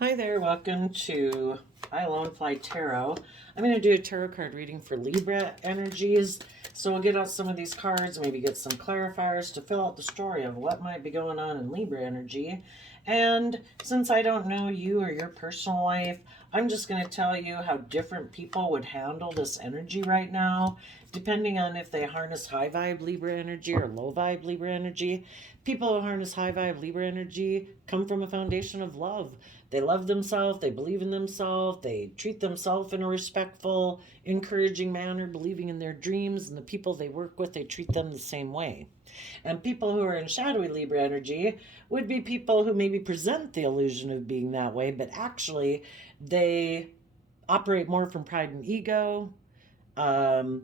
Hi there, welcome to I Alone Fly Tarot. I'm going to do a tarot card reading for Libra energies. So we'll get out some of these cards, maybe get some clarifiers to fill out the story of what might be going on in Libra energy. And since I don't know you or your personal life, I'm just going to tell you how different people would handle this energy right now, depending on if they harness high vibe Libra energy or low vibe Libra energy. People who harness high vibe Libra energy come from a foundation of love. They love themselves, they believe in themselves, they treat themselves in a respectful, encouraging manner, believing in their dreams, and the people they work with, they treat them the same way. And people who are in shadowy Libra energy would be people who maybe present the illusion of being that way, but actually they operate more from pride and ego, um,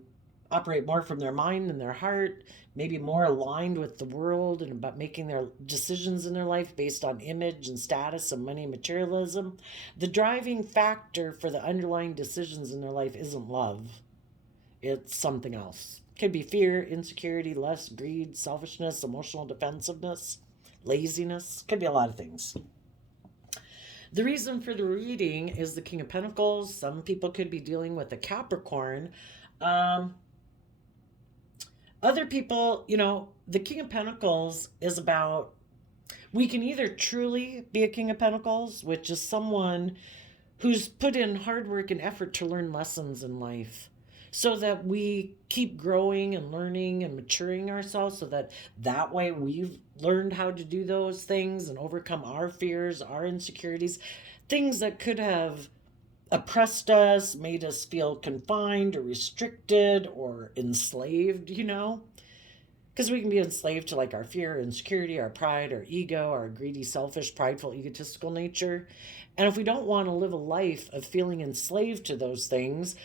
operate more from their mind and their heart, maybe more aligned with the world and about making their decisions in their life based on image and status and money and materialism. The driving factor for the underlying decisions in their life isn't love, it's something else. Could be fear, insecurity, lust, greed, selfishness, emotional defensiveness, laziness. Could be a lot of things. The reason for the reading is the King of Pentacles. Some people could be dealing with a Capricorn. Um, Other people, the King of Pentacles is about, we can either truly be a King of Pentacles, which is someone who's put in hard work and effort to learn lessons in life so that we keep growing and learning and maturing ourselves, so that way we've learned how to do those things and overcome our fears, our insecurities, things that could have oppressed us, made us feel confined or restricted or enslaved, because we can be enslaved to like our fear, insecurity, our pride, our ego, our greedy, selfish, prideful, egotistical nature. And if we don't want to live a life of feeling enslaved to those things,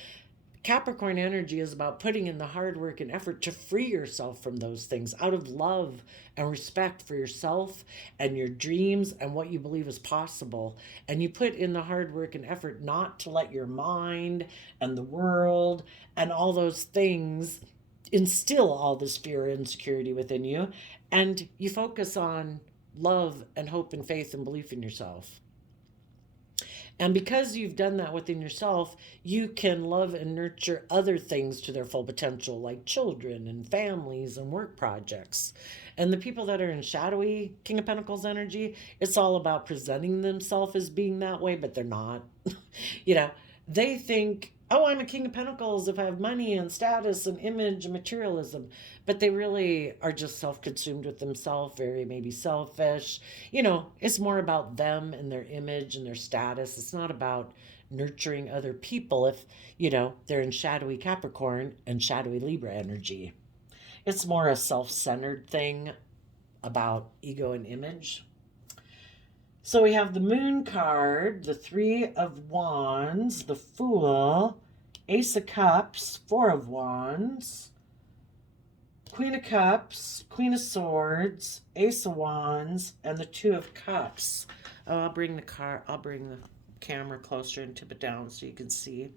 Capricorn energy is about putting in the hard work and effort to free yourself from those things out of love and respect for yourself and your dreams and what you believe is possible. And you put in the hard work and effort not to let your mind and the world and all those things instill all this fear and insecurity within you. And you focus on love and hope and faith and belief in yourself. And because you've done that within yourself, you can love and nurture other things to their full potential, like children and families and work projects. And the people that are in shadowy King of Pentacles energy, it's all about presenting themselves as being that way, but they're not. you know, they think, oh, I'm a King of Pentacles if I have money and status and image and materialism. But they really are just self-consumed with themselves, very maybe selfish. It's more about them and their image and their status. It's not about nurturing other people if, they're in shadowy Capricorn and shadowy Libra energy. It's more a self-centered thing about ego and image. So we have the Moon card, the Three of Wands, the Fool, Ace of Cups, Four of Wands, Queen of Cups, Queen of Swords, Ace of Wands, and the Two of Cups. Oh, I'll bring the camera closer and tip it down so you can see.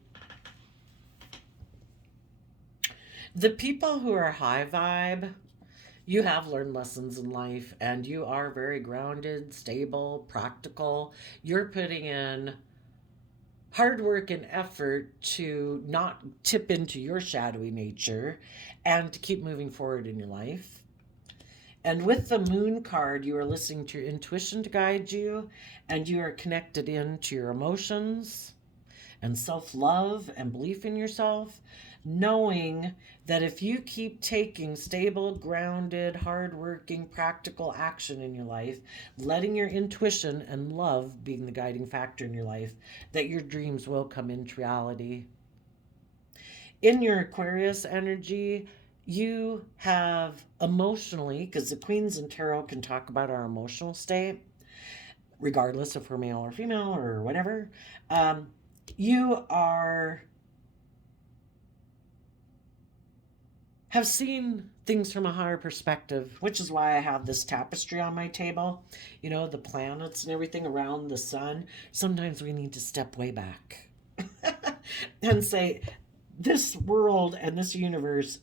The people who are high vibe, you have learned lessons in life and you are very grounded, stable, practical. You're putting in hard work and effort to not tip into your shadowy nature and to keep moving forward in your life. And with the Moon card, you are listening to your intuition to guide you, and you are connected into your emotions and self-love and belief in yourself, knowing that if you keep taking stable, grounded, hardworking, practical action in your life, letting your intuition and love being the guiding factor in your life, that your dreams will come into reality. In your Aquarius energy, you have emotionally, because the Queens in Tarot can talk about our emotional state, regardless if we're male or female or whatever, you have seen things from a higher perspective, which is why I have this tapestry on my table. The planets and everything around the sun. Sometimes we need to step way back and say, this world and this universe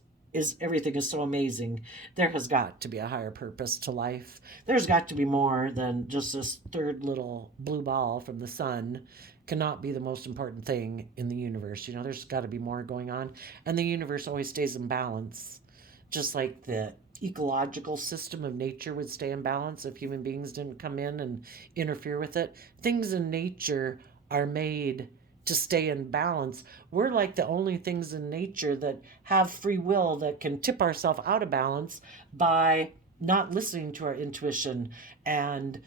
everything is so amazing. There has got to be a higher purpose to life. There's got to be more than just this third little blue ball from the sun cannot be the most important thing in the universe. You know, there's got to be more going on. And the universe always stays in balance, just like the ecological system of nature would stay in balance if human beings didn't come in and interfere with it. Things in nature are made to stay in balance. We're like the only things in nature that have free will that can tip ourselves out of balance by not listening to our intuition and,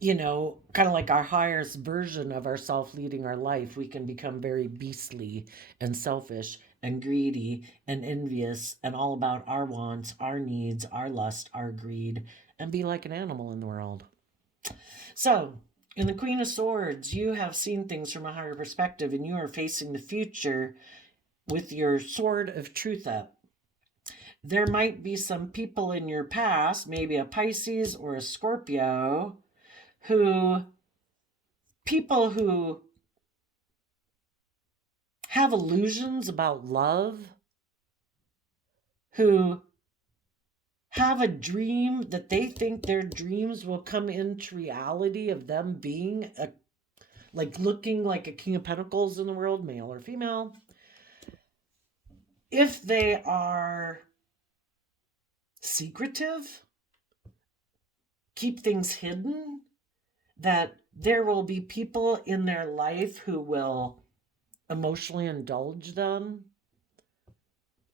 you know, kind of like our highest version of ourself leading our life. We can become very beastly and selfish and greedy and envious and all about our wants, our needs, our lust, our greed, and be like an animal in the world. So, in the Queen of Swords, you have seen things from a higher perspective and you are facing the future with your sword of truth up. There might be some people in your past, maybe a Pisces or a Scorpio, people who have illusions about love, who have a dream that they think their dreams will come into reality of them being like looking like a King of Pentacles in the world, male or female. If they are secretive, keep things hidden, that there will be people in their life who will emotionally indulge them.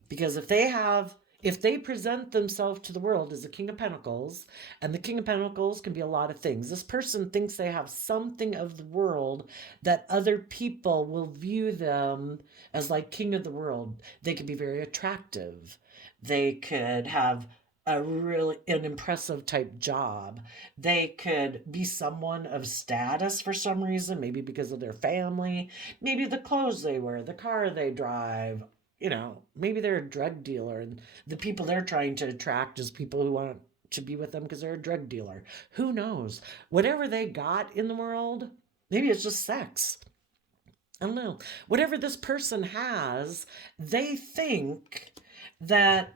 Because if they present themselves to the world as a King of Pentacles, and the King of Pentacles can be a lot of things. This person thinks they have something of the world that other people will view them as like King of the world. They could be very attractive. They could have an impressive type job. They could be someone of status for some reason, maybe because of their family, maybe the clothes they wear, the car they drive. You know, maybe they're a drug dealer and the people they're trying to attract is people who want to be with them because they're a drug dealer. Who knows? Whatever they got in the world, maybe it's just sex. I don't know. Whatever this person has, they think that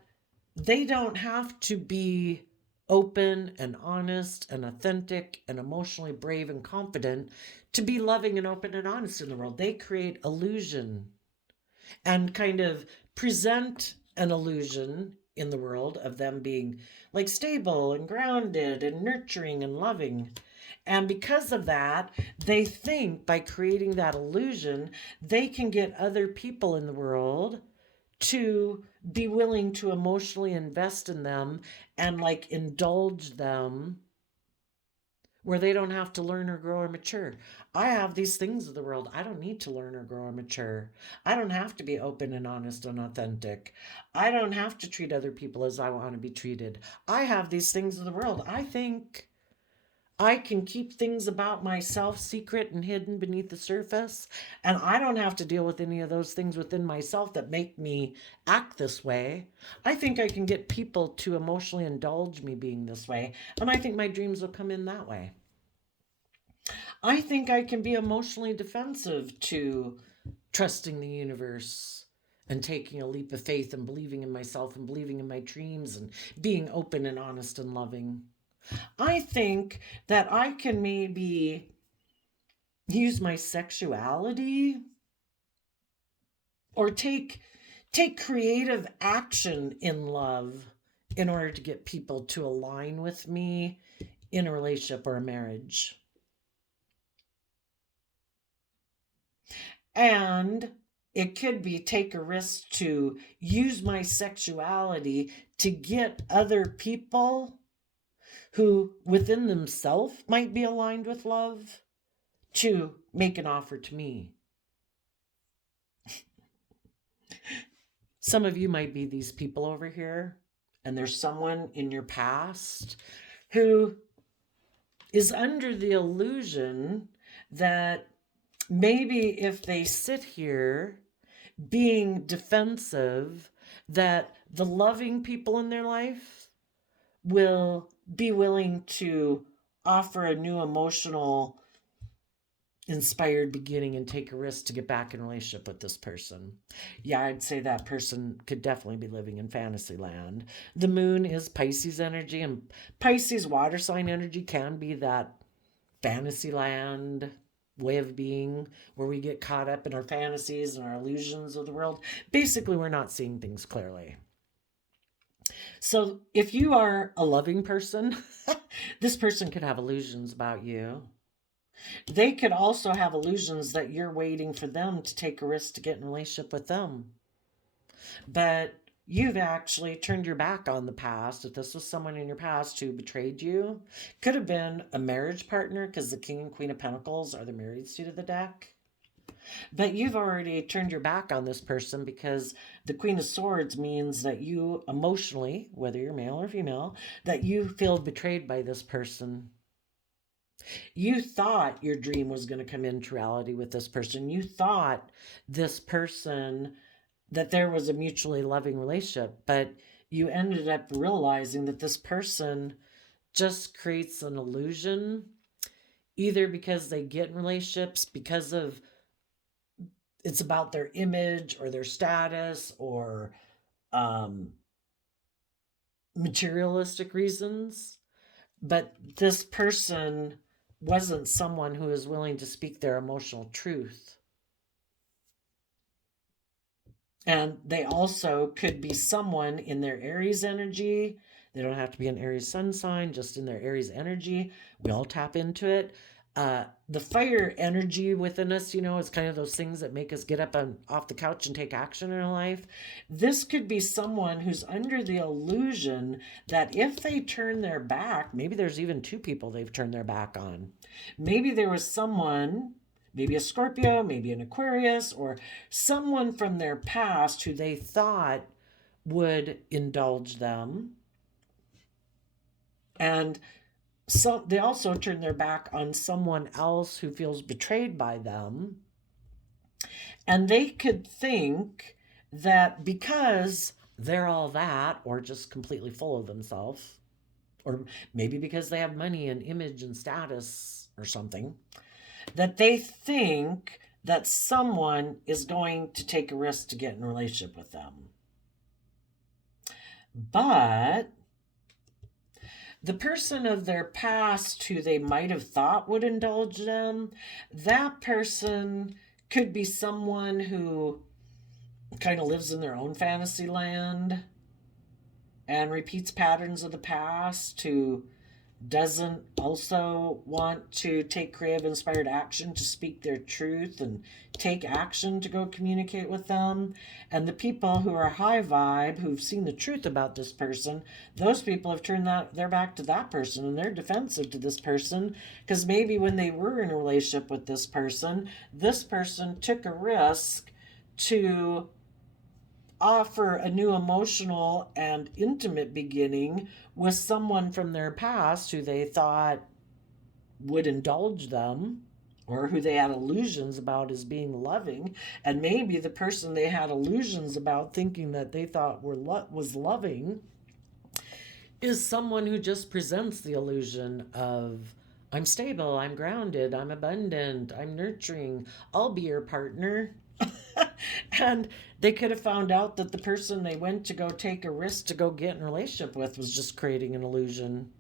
they don't have to be open and honest and authentic and emotionally brave and confident to be loving and open and honest in the world. They create illusion and kind of present an illusion in the world of them being like stable and grounded and nurturing and loving. And because of that, they think by creating that illusion, they can get other people in the world to be willing to emotionally invest in them and like indulge them where they don't have to learn or grow or mature. I have these things of the world. I don't need to learn or grow or mature. I don't have to be open and honest and authentic. I don't have to treat other people as I want to be treated. I have these things of the world. I think I can keep things about myself secret and hidden beneath the surface, and I don't have to deal with any of those things within myself that make me act this way. I think I can get people to emotionally indulge me being this way, and I think my dreams will come in that way. I think I can be emotionally defensive to trusting the universe and taking a leap of faith and believing in myself and believing in my dreams and being open and honest and loving. I think that I can maybe use my sexuality or take creative action in love in order to get people to align with me in a relationship or a marriage. And it could be take a risk to use my sexuality to get other people who within themselves might be aligned with love to make an offer to me. Some of you might be these people over here, and there's someone in your past who is under the illusion that maybe if they sit here being defensive, that the loving people in their life will be willing to offer a new emotional inspired beginning and take a risk to get back in relationship with this person. Yeah, I'd say that person could definitely be living in fantasy land. The moon is Pisces energy, and Pisces water sign energy can be that fantasy land way of being where we get caught up in our fantasies and our illusions of the world. Basically, we're not seeing things clearly. So if you are a loving person, this person could have illusions about you. They could also have illusions that you're waiting for them to take a risk to get in a relationship with them. But you've actually turned your back on the past. If this was someone in your past who betrayed you, could have been a marriage partner, because the King and Queen of Pentacles are the married suit of the deck. But you've already turned your back on this person because the Queen of Swords means that you emotionally, whether you're male or female, that you feel betrayed by this person. You thought your dream was going to come into reality with this person. You thought this person, that there was a mutually loving relationship, but you ended up realizing that this person just creates an illusion, either because they get in relationships because of it's about their image or their status or materialistic reasons. But this person wasn't someone who is willing to speak their emotional truth. And they also could be someone in their Aries energy. They don't have to be an Aries sun sign, just in their Aries energy. We all tap into it. The fire energy within us, is kind of those things that make us get up off the couch and take action in our life. This could be someone who's under the illusion that if they turn their back, maybe there's even two people they've turned their back on. Maybe there was someone, maybe a Scorpio, maybe an Aquarius, or someone from their past who they thought would indulge them. And so they also turn their back on someone else who feels betrayed by them. And they could think that because they're all that, or just completely full of themselves, or maybe because they have money and image and status or something, that they think that someone is going to take a risk to get in a relationship with them. But the person of their past who they might have thought would indulge them, that person could be someone who kind of lives in their own fantasy land and repeats patterns of the past, who doesn't also want to take creative inspired action to speak their truth and take action to go communicate with them. And the people who are high vibe, who've seen the truth about this person, those people have turned their back to that person, and they're defensive to this person because maybe when they were in a relationship with this person took a risk to offer a new emotional and intimate beginning with someone from their past who they thought would indulge them, or who they had illusions about as being loving. And maybe the person they had illusions about thinking that they thought was loving is someone who just presents the illusion of, I'm stable, I'm grounded, I'm abundant, I'm nurturing, I'll be your partner. And they could have found out that the person they went to go take a risk to go get in a relationship with was just creating an illusion.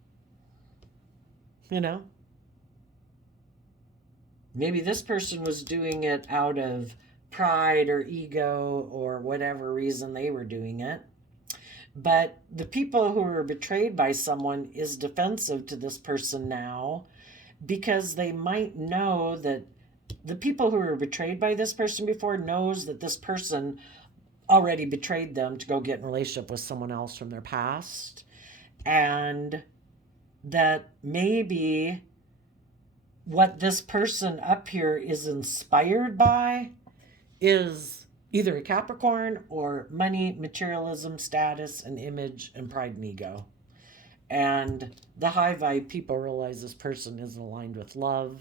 Maybe this person was doing it out of pride or ego or whatever reason they were doing it. But the people who were betrayed by someone is defensive to this person now, because they might know that the people who were betrayed by this person before knows that this person already betrayed them to go get in a relationship with someone else from their past. And that maybe what this person up here is inspired by is either a Capricorn or money, materialism, status, and image, and pride and ego. And the high vibe people realize this person isn't aligned with love.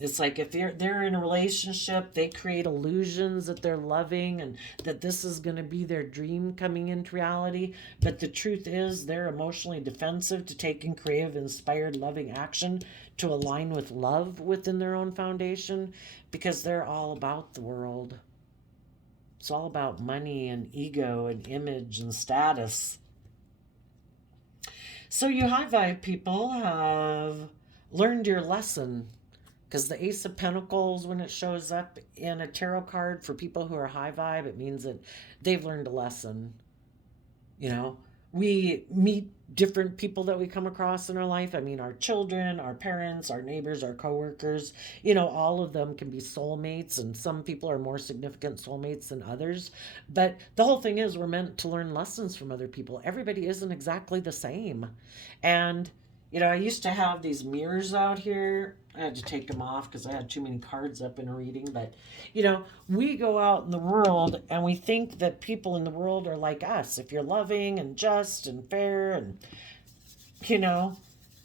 It's like if they're in a relationship, they create illusions that they're loving and that this is going to be their dream coming into reality. But the truth is, they're emotionally defensive to taking creative, inspired, loving action to align with love within their own foundation, because they're all about the world. It's all about money and ego and image and status. So you high vibe people have learned your lesson, because the Ace of Pentacles, when it shows up in a tarot card for people who are high vibe, it means that they've learned a lesson. You know, we meet different people that we come across in our life. I mean, our children, our parents, our neighbors, our coworkers, all of them can be soulmates, and some people are more significant soulmates than others. But the whole thing is, we're meant to learn lessons from other people. Everybody isn't exactly the same. And I used to have these mirrors out here. I had to take them off because I had too many cards up in a reading. But, we go out in the world and we think that people in the world are like us. If you're loving and just and fair and,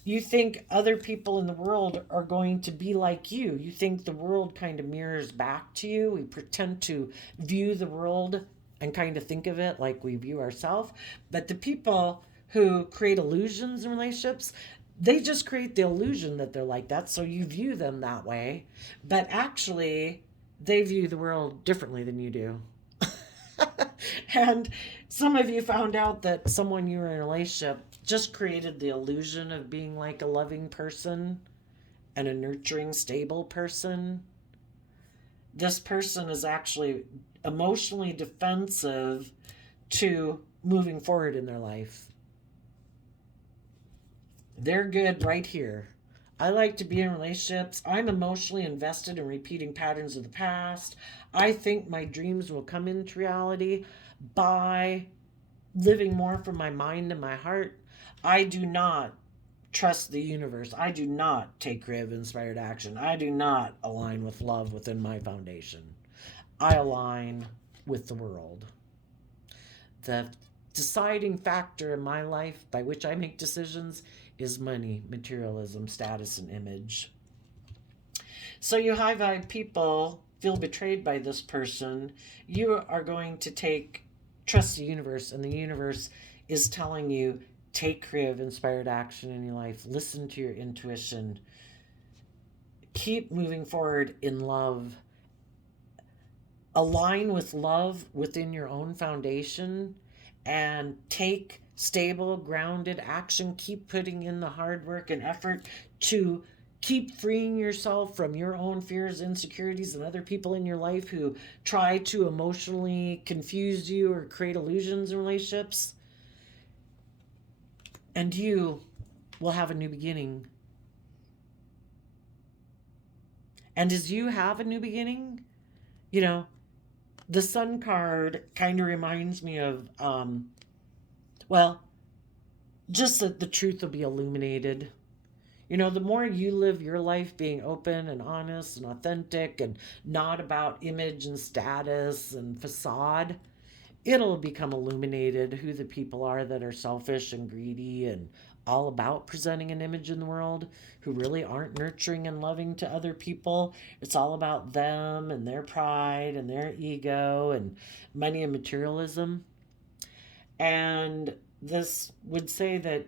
you think other people in the world are going to be like you. You think the world kind of mirrors back to you. We pretend to view the world and kind of think of it like we view ourselves. But the people who create illusions in relationships, they just create the illusion that they're like that, so you view them that way. But actually, they view the world differently than you do. And some of you found out that someone you were in a relationship just created the illusion of being like a loving person and a nurturing, stable person. This person is actually emotionally defensive to moving forward in their life. They're good right here. I like to be in relationships. I'm emotionally invested in repeating patterns of the past. I think my dreams will come into reality by living more from my mind and my heart. I do not trust the universe. I do not take creative, inspired action. I do not align with love within my foundation. I align with the world. The deciding factor in my life by which I make decisions is money, materialism, status, and image. So you high vibe people feel betrayed by this person. You are going to trust the universe, and the universe is telling you, take creative, inspired action in your life. Listen to your intuition. Keep moving forward in love. Align with love within your own foundation and take stable, grounded action. Keep putting in the hard work and effort to keep freeing yourself from your own fears, insecurities, and other people in your life who try to emotionally confuse you or create illusions in relationships. And you will have a new beginning. And as you have a new beginning, the Sun card kind of reminds me of, just that the truth will be illuminated. The more you live your life being open and honest and authentic and not about image and status and facade, it'll become illuminated who the people are that are selfish and greedy and all about presenting an image in the world, who really aren't nurturing and loving to other people. It's all about them and their pride and their ego and money and materialism. And this would say that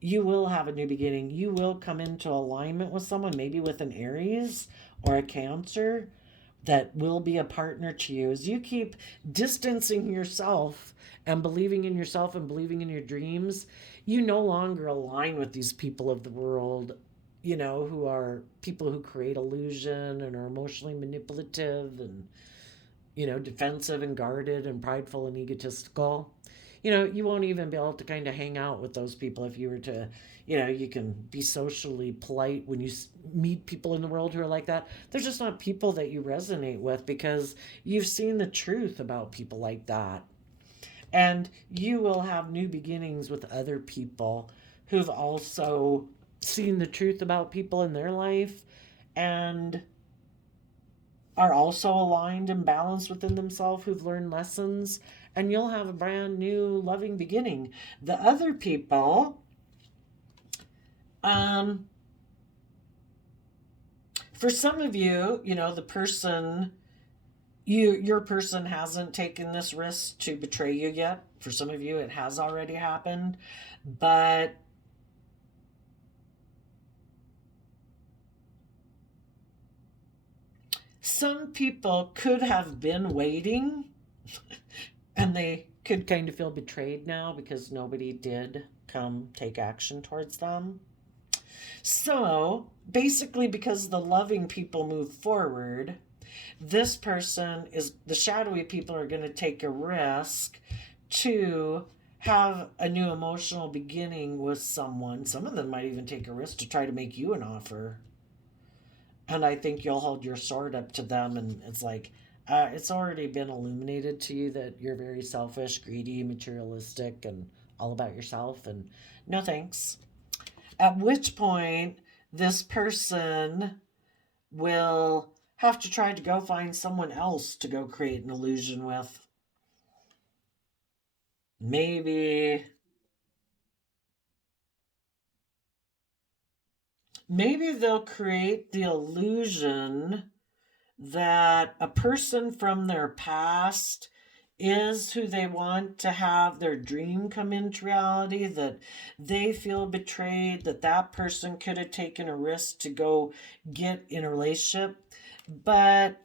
you will have a new beginning. You will come into alignment with someone, maybe with an Aries or a Cancer, that will be a partner to you. As you keep distancing yourself and believing in yourself and believing in your dreams, you no longer align with these people of the world, who are people who create illusion and are emotionally manipulative and, defensive and guarded and prideful and egotistical. You won't even be able to kind of hang out with those people if you were to, you can be socially polite when you meet people in the world who are like that. They're just not people that you resonate with, because you've seen the truth about people like that. And you will have new beginnings with other people who've also seen the truth about people in their life and are also aligned and balanced within themselves, who've learned lessons, and you'll have a brand new loving beginning. The other people For some of you, the person, your person hasn't taken this risk to betray you yet. For some of you, it has already happened. But some people could have been waiting and they could kind of feel betrayed now because nobody did come take action towards them. So basically, because the loving people move forward, this person is the shadowy people are going to take a risk to have a new emotional beginning with someone. Some of them might even take a risk to try to make you an offer. And I think you'll hold your sword up to them, and it's like, it's already been illuminated to you that you're very selfish, greedy, materialistic, and all about yourself, and no thanks. At which point, this person will have to try to go find someone else to go create an illusion with. Maybe they'll create the illusion that a person from their past is who they want to have their dream come into reality, that they feel betrayed, that that person could have taken a risk to go get in a relationship. But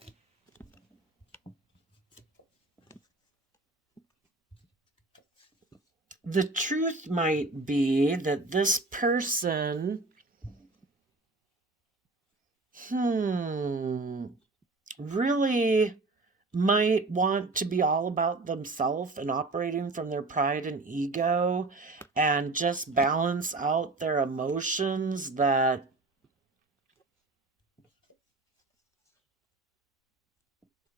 the truth might be that this person, really might want to be all about themselves and operating from their pride and ego and just balance out their emotions, that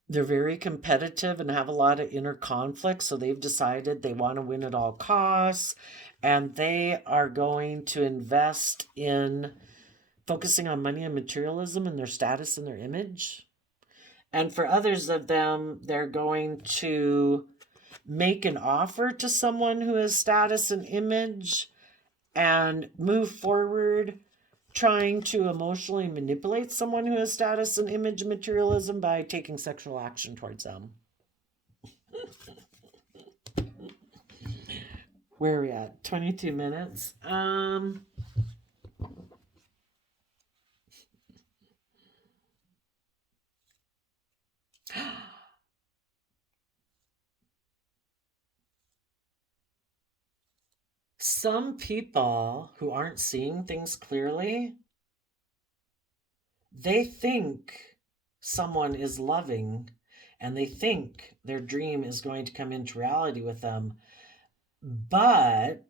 they're very competitive and have a lot of inner conflict. So they've decided they want to win at all costs, and they are going to invest in focusing on money and materialism and their status and their image. And for others of them, they're going to make an offer to someone who has status and image and move forward trying to emotionally manipulate someone who has status and image and materialism by taking sexual action towards them. Where are we at? 22 minutes. Some people who aren't seeing things clearly, they think someone is loving and they think their dream is going to come into reality with them. But,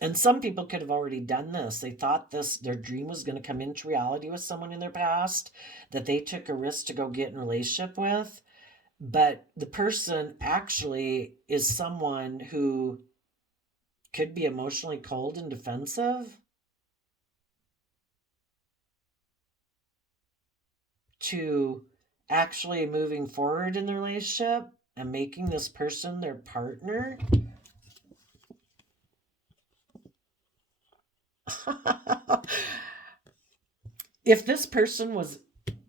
and some people could have already done this. They thought their dream was going to come into reality with someone in their past that they took a risk to go get in a relationship with. But the person actually is someone who could be emotionally cold and defensive to actually moving forward in the relationship and making this person their partner. If this person was,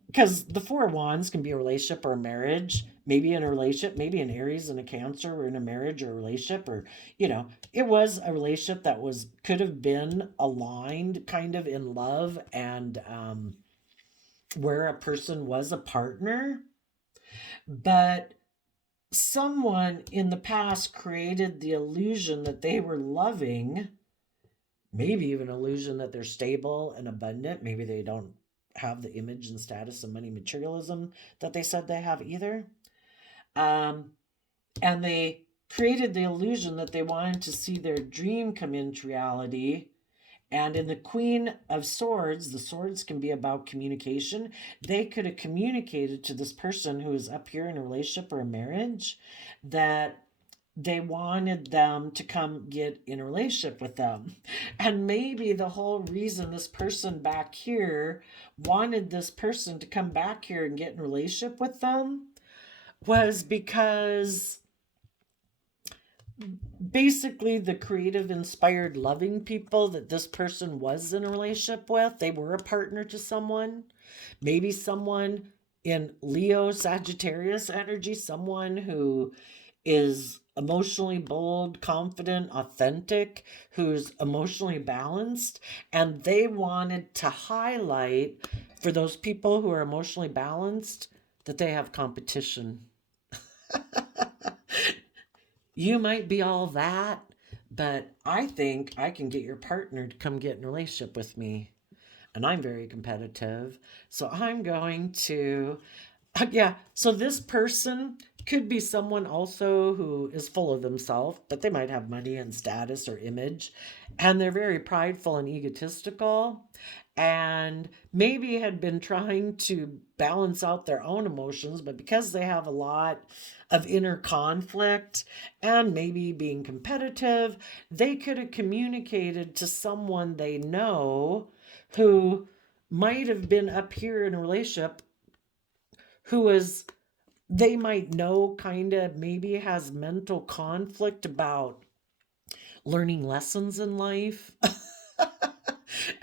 because the Four of Wands can be a relationship or a marriage, maybe in a relationship, maybe an Aries and a Cancer, or in a marriage or a relationship, or it was a relationship that could have been aligned kind of in love, and where a person was a partner, but someone in the past created the illusion that they were loving, maybe even illusion that they're stable and abundant. Maybe they don't have the image and status of money materialism that they said they have either. And they created the illusion that they wanted to see their dream come into reality. And in the Queen of Swords, the swords can be about communication. They could have communicated to this person who is up here in a relationship or a marriage that they wanted them to come get in a relationship with them. And maybe the whole reason this person back here wanted this person to come back here and get in a relationship with them was because basically the creative, inspired, loving people that this person was in a relationship with. They were a partner to someone, maybe someone in Leo, Sagittarius energy, someone who is emotionally bold, confident, authentic, who's emotionally balanced. And they wanted to highlight for those people who are emotionally balanced that they have competition. You might be all that, but I think I can get your partner to come get in a relationship with me. And I'm very competitive. So I'm going to, yeah. So this person could be someone also who is full of themselves, but they might have money and status or image. And they're very prideful and egotistical. And maybe had been trying to balance out their own emotions, but because they have a lot of inner conflict and maybe being competitive, they could have communicated to someone they know who might have been up here in a relationship who was, they might know, kind of maybe has mental conflict about learning lessons in life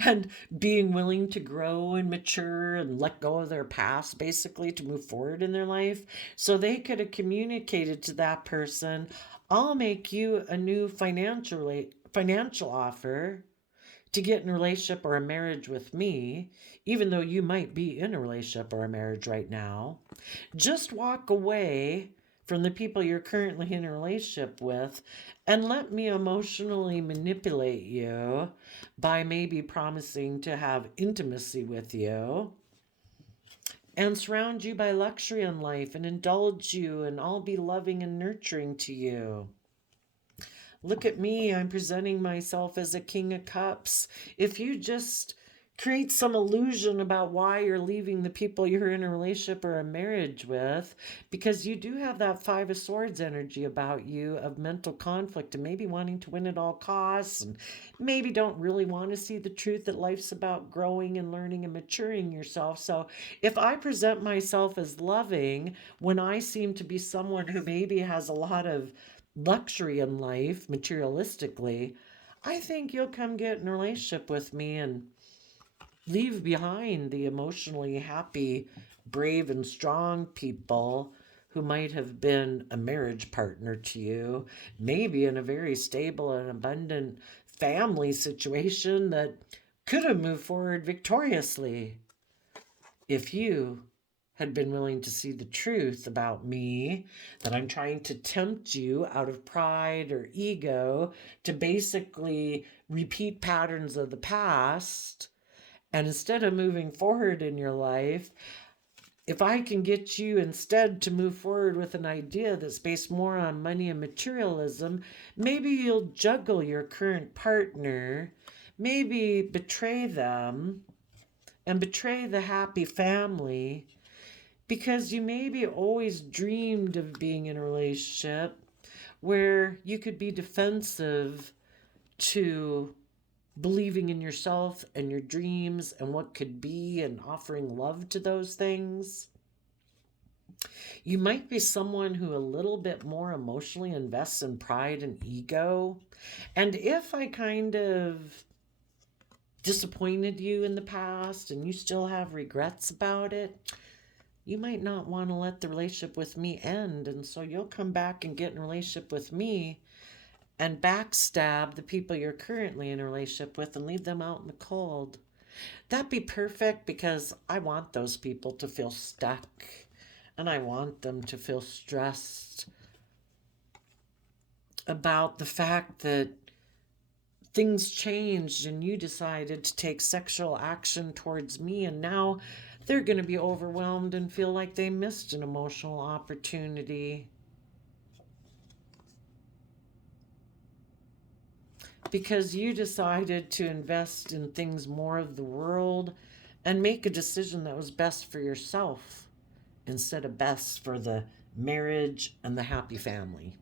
and being willing to grow and mature and let go of their past basically to move forward in their life. So they could have communicated to that person, I'll make you a new financial offer to get in a relationship or a marriage with me, even though you might be in a relationship or a marriage right now. Just walk away from the people you're currently in a relationship with and let me emotionally manipulate you by maybe promising to have intimacy with you and surround you by luxury in life and indulge you, and I'll be loving and nurturing to you. Look at me, I'm presenting myself as a King of Cups. If you just create some illusion about why you're leaving the people you're in a relationship or a marriage with, because you do have that Five of Swords energy about you of mental conflict and maybe wanting to win at all costs, and maybe don't really want to see the truth that life's about growing and learning and maturing yourself. So if I present myself as loving when I seem to be someone who maybe has a lot of luxury in life materialistically, I think you'll come get in a relationship with me and leave behind the emotionally happy, brave, and strong people who might have been a marriage partner to you, maybe in a very stable and abundant family situation that could have moved forward victoriously if you had been willing to see the truth about me, that I'm trying to tempt you out of pride or ego to basically repeat patterns of the past. And instead of moving forward in your life, if I can get you instead to move forward with an idea that's based more on money and materialism, maybe you'll juggle your current partner, maybe betray them and betray the happy family because you maybe always dreamed of being in a relationship where you could be defensive to believing in yourself and your dreams and what could be and offering love to those things. You might be someone who a little bit more emotionally invests in pride and ego. And if I kind of disappointed you in the past and you still have regrets about it, you might not want to let the relationship with me end. And so you'll come back and get in a relationship with me and backstab the people you're currently in a relationship with and leave them out in the cold. That'd be perfect because I want those people to feel stuck and I want them to feel stressed about the fact that things changed and you decided to take sexual action towards me, and now they're going to be overwhelmed and feel like they missed an emotional opportunity because you decided to invest in things more of the world and make a decision that was best for yourself instead of best for the marriage and the happy family.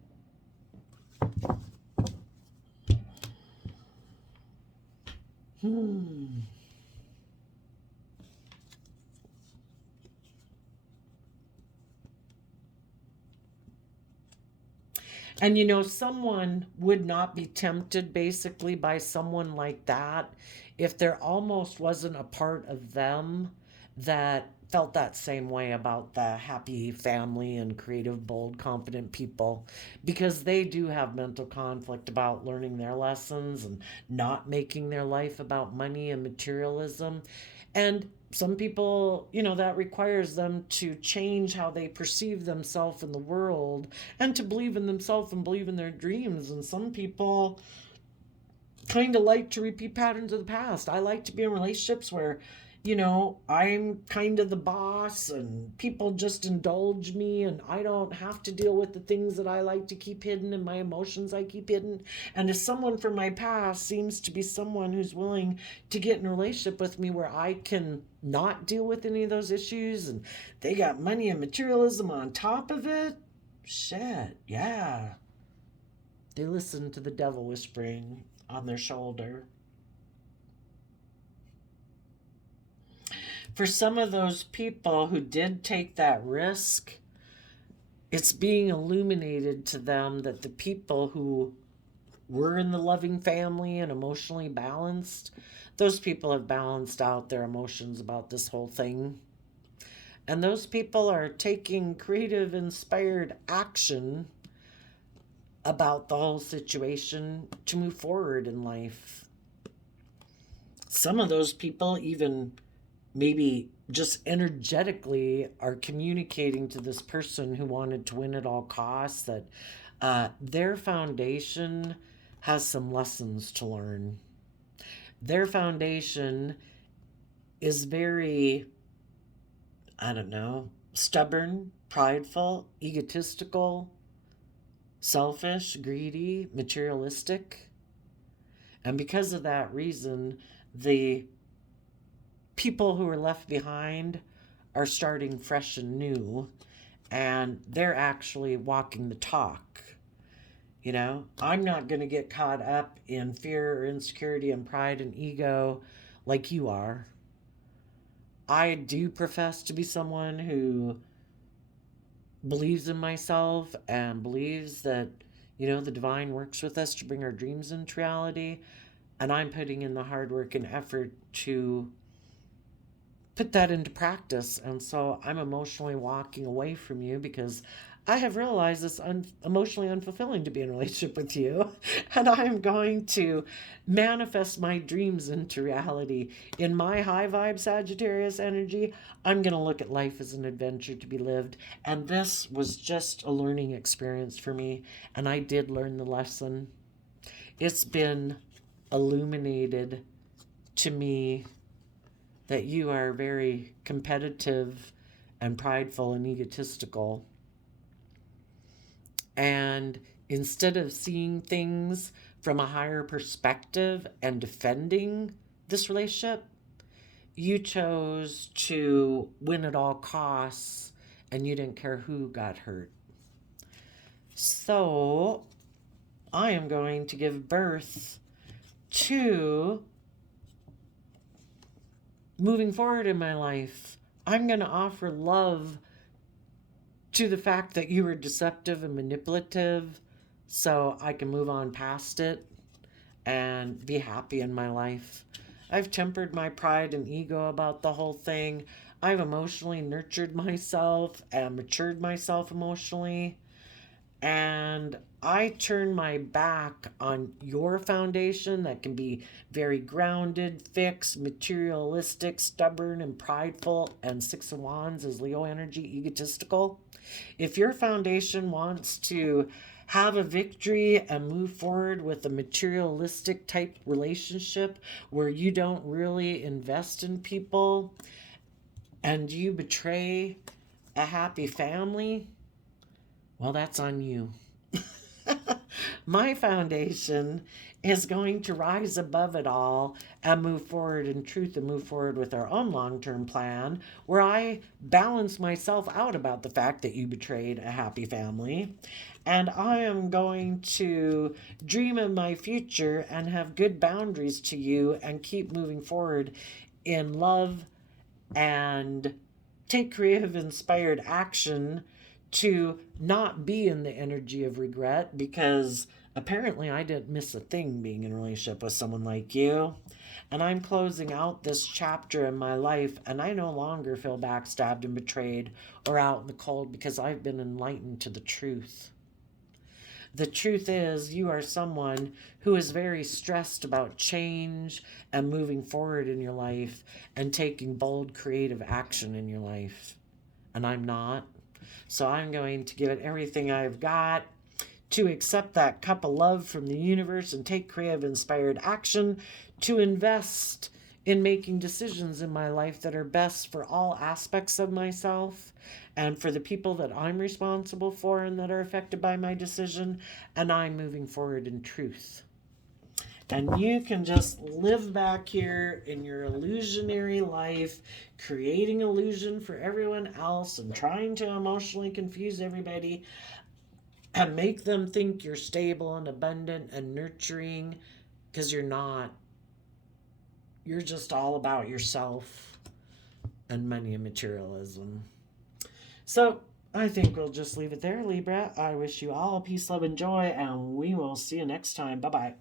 And someone would not be tempted basically by someone like that if there almost wasn't a part of them that felt that same way about the happy family and creative, bold, confident people, because they do have mental conflict about learning their lessons and not making their life about money and materialism. And some people, that requires them to change how they perceive themselves in the world and to believe in themselves and believe in their dreams. And some people kind of like to repeat patterns of the past. I like to be in relationships where, I'm kind of the boss and people just indulge me and I don't have to deal with the things that I like to keep hidden and my emotions I keep hidden. And if someone from my past seems to be someone who's willing to get in a relationship with me where I can not deal with any of those issues and they got money and materialism on top of it, shit, yeah. They listen to the devil whispering on their shoulder. For some of those people who did take that risk, it's being illuminated to them that the people who were in the loving family and emotionally balanced, those people have balanced out their emotions about this whole thing. And those people are taking creative, inspired action about the whole situation to move forward in life. Some of those people even maybe just energetically are communicating to this person who wanted to win at all costs that their foundation has some lessons to learn. Their foundation is very, I don't know, stubborn, prideful, egotistical, selfish, greedy, materialistic. And because of that reason, the people who are left behind are starting fresh and new, and they're actually walking the talk. I'm not going to get caught up in fear or insecurity and pride and ego like you are. I do profess to be someone who believes in myself and believes that, the divine works with us to bring our dreams into reality. And I'm putting in the hard work and effort to put that into practice. And so I'm emotionally walking away from you because I have realized it's emotionally unfulfilling to be in a relationship with you. And I'm going to manifest my dreams into reality. In my high vibe Sagittarius energy, I'm going to look at life as an adventure to be lived. And this was just a learning experience for me. And I did learn the lesson. It's been illuminated to me that you are very competitive and prideful and egotistical. And instead of seeing things from a higher perspective and defending this relationship, you chose to win at all costs and you didn't care who got hurt. So I am going to give birth to moving forward in my life. I'm going to offer love to the fact that you were deceptive and manipulative so I can move on past it and be happy in my life. I've tempered my pride and ego about the whole thing. I've emotionally nurtured myself and matured myself emotionally. And I turn my back on your foundation that can be very grounded, fixed, materialistic, stubborn, and prideful, and Six of Wands is Leo energy, egotistical. If your foundation wants to have a victory and move forward with a materialistic type relationship where you don't really invest in people and you betray a happy family, well, that's on you. My foundation is going to rise above it all and move forward in truth and move forward with our own long-term plan where I balance myself out about the fact that you betrayed a happy family. And I am going to dream of my future and have good boundaries to you and keep moving forward in love and take creative, inspired action to not be in the energy of regret, because apparently I didn't miss a thing being in a relationship with someone like you. And I'm closing out this chapter in my life, and I no longer feel backstabbed and betrayed or out in the cold, because I've been enlightened to the truth. The truth is, you are someone who is very stressed about change and moving forward in your life and taking bold, creative action in your life. And I'm not. So I'm going to give it everything I've got to accept that cup of love from the universe and take creative, inspired action to invest in making decisions in my life that are best for all aspects of myself and for the people that I'm responsible for and that are affected by my decision. And I'm moving forward in truth. And you can just live back here in your illusionary life, creating illusion for everyone else and trying to emotionally confuse everybody and make them think you're stable and abundant and nurturing, because you're not. You're just all about yourself and money and materialism. So I think we'll just leave it there, Libra. I wish you all peace, love, and joy, and we will see you next time. Bye-bye.